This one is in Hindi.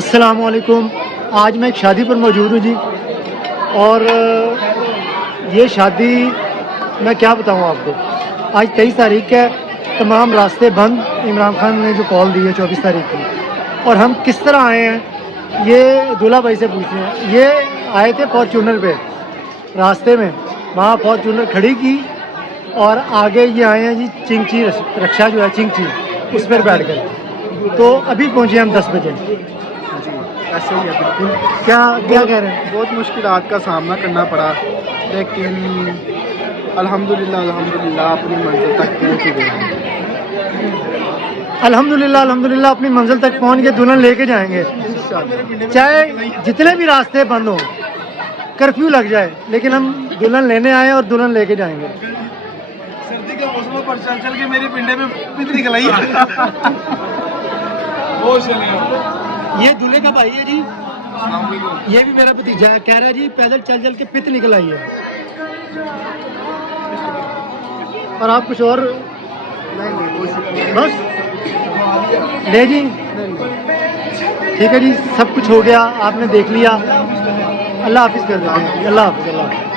अस्सलाम वालेकुम। आज मैं एक शादी पर मौजूद हूँ जी, और ये शादी मैं क्या बताऊँ आपको। आज 23 तारीख है, तमाम रास्ते बंद। इमरान खान ने जो कॉल दी है 24 तारीख की, और हम किस तरह आए हैं ये दूल्हा भाई से पूछते हैं। ये आए थे फॉर्चूनर पे, रास्ते में वहाँ फॉर्चूनर खड़ी की और आगे ये आए हैं जी चिंची रक्षा जो है चिंची, उस पर बैठ कर। तो अभी पहुँचे हम 10 बजे। जी, ऐसे ही है बिल्कुल। क्या क्या कह रहे हैं? बहुत मुश्किलात का सामना करना पड़ा, लेकिन अल्हम्दुलिल्लाह अपनी मंजिल तक पहुँच ही गए। अल्हम्दुलिल्लाह अपनी मंजिल तक पहुँच के दुल्हन लेके जाएंगे, चाहे जितने भी रास्ते बंद हो, कर्फ्यू लग जाए, लेकिन हम दुल्हन लेने आए और दुल्हन लेके जाएंगे। सर्दी के मौसम पर चल के मेरे पिंडे में पित निकल आई। ये दूल्हे का भाई है जी, ये भी मेरा भतीजा है। कह रहा है जी पैदल चल चल के पित निकल आई है। और आप कुछ और बस ले जी। ठीक है जी, सब कुछ हो गया, आपने देख लिया। अल्लाह हाफिज़ कर देते हैं। अल्लाह हाफिज़।